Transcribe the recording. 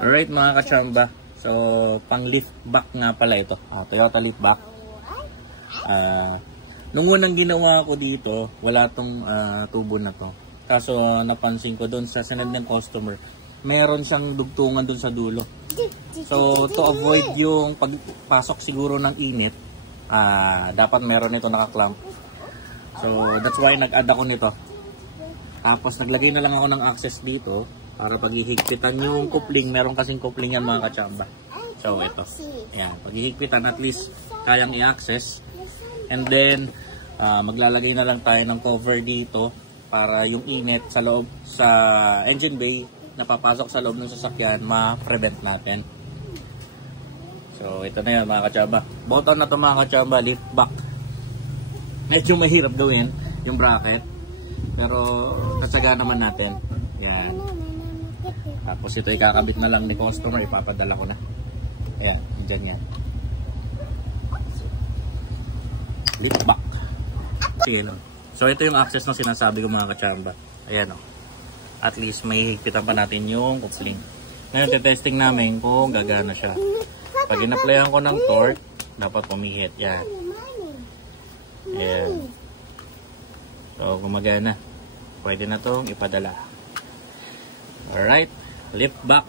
Alright mga kachamba. So, pang lift back nga pala ito. Toyota lift back. Nung unang ginawa ko dito, wala tong tubo na to. Kaso napansin ko doon sa sinad ng customer, meron siyang dugtungan doon sa dulo. So, to avoid yung pagpasok siguro ng init, dapat meron ito nakaklamp. So, that's why nag-add ako nito. Tapos, naglagay na lang ako ng access dito para paghihigpitan yung coupling. Meron kasing coupling yan mga kachamba. So, ito. Ayan, paghihigpitan at least kayang i-access. And then, maglalagay na lang tayo ng cover dito para yung init sa loob sa engine bay na papasok sa loob ng sasakyan ma-prevent natin. So, ito na yan mga kachamba. Button na ito mga kachamba, lift back. Medyo mahirap gawin yung bracket. Pero, tatsaga naman natin. Yan. Tapos ito ikakabit na lang ni customer, ipapadala ko na. Ayan, dyan yan. Lift back. Sige no. So ito yung access na sinasabi ko mga kachamba. Ayan o. At least may higpitan pa natin yung coupling. Ngayon testing namin kung gagana siya. Pag in-applyan ko ng torque, dapat pumihit. Yan. Ayan. So gumagana. Pwede na itong ipadala. Alright. Lift back.